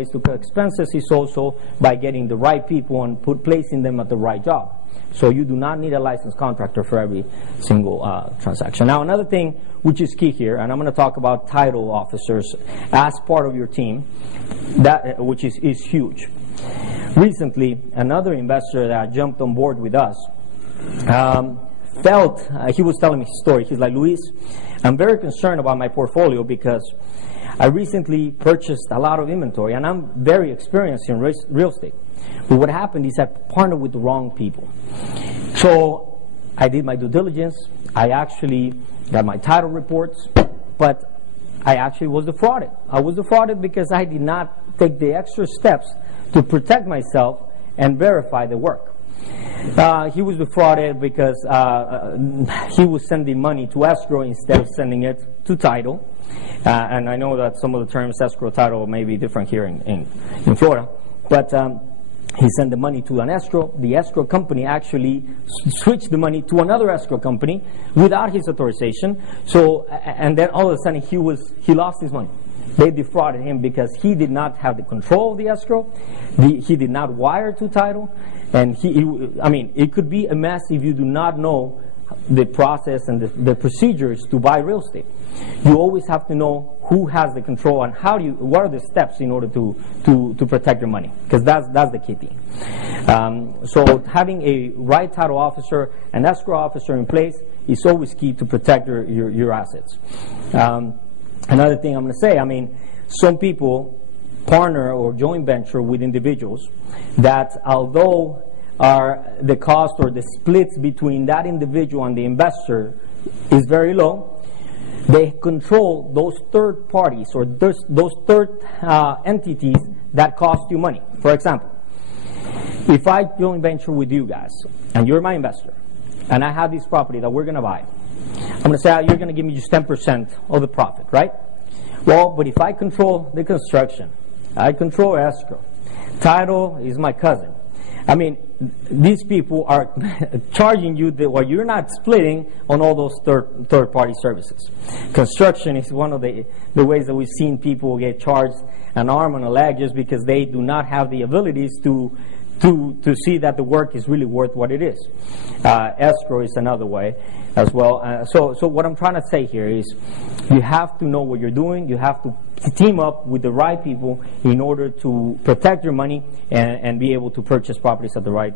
ways to cut expenses is also by getting the right people and placing them at the right job. So you do not need a licensed contractor for every single transaction. Now, another thing which is key here, and I'm going to talk about title officers as part of your team, which is huge. Recently, another investor that jumped on board with us he was telling me his story. He's like, Luis, I'm very concerned about my portfolio because I recently purchased a lot of inventory, and I'm very experienced in real estate. But what happened is I partnered with the wrong people. So I did my due diligence. I actually got my title reports, but I actually was defrauded. I was defrauded because I did not take the extra steps to protect myself and verify the work. He was defrauded because he was sending money to escrow instead of sending it to title. And I know that some of the terms escrow, title may be different here in Florida. But he sent the money to an escrow. The escrow company actually switched the money to another escrow company without his authorization. So, and then all of a sudden he lost his money. They defrauded him because he did not have the control of the escrow. He did not wire to title. And I mean, it could be a mess if you do not know the process and the procedures to buy real estate. You always have to know who has the control and what are the steps in order to protect your money, because that's the key thing. So having a right title officer and escrow officer in place is always key to protect your assets. Another thing I'm going to say, I mean, some people partner or joint venture with individuals that, although the cost or the splits between that individual and the investor is very low, they control those third parties or those third entities that cost you money. For example, if I joint venture with you guys and you're my investor and I have this property that we're going to buy, I'm going to say, you're going to give me just 10% of the profit, right? Well, but if I control the construction, I control escrow, title is my cousin. I mean, these people are charging you while you're not splitting on all those third-party services. Construction is one of the ways that we've seen people get charged an arm and a leg just because they do not have the abilities to see that the work is really worth what it is. Escrow is another way as well. So what I'm trying to say here is you have to know what you're doing. You have to team up with the right people in order to protect your money and be able to purchase properties at the right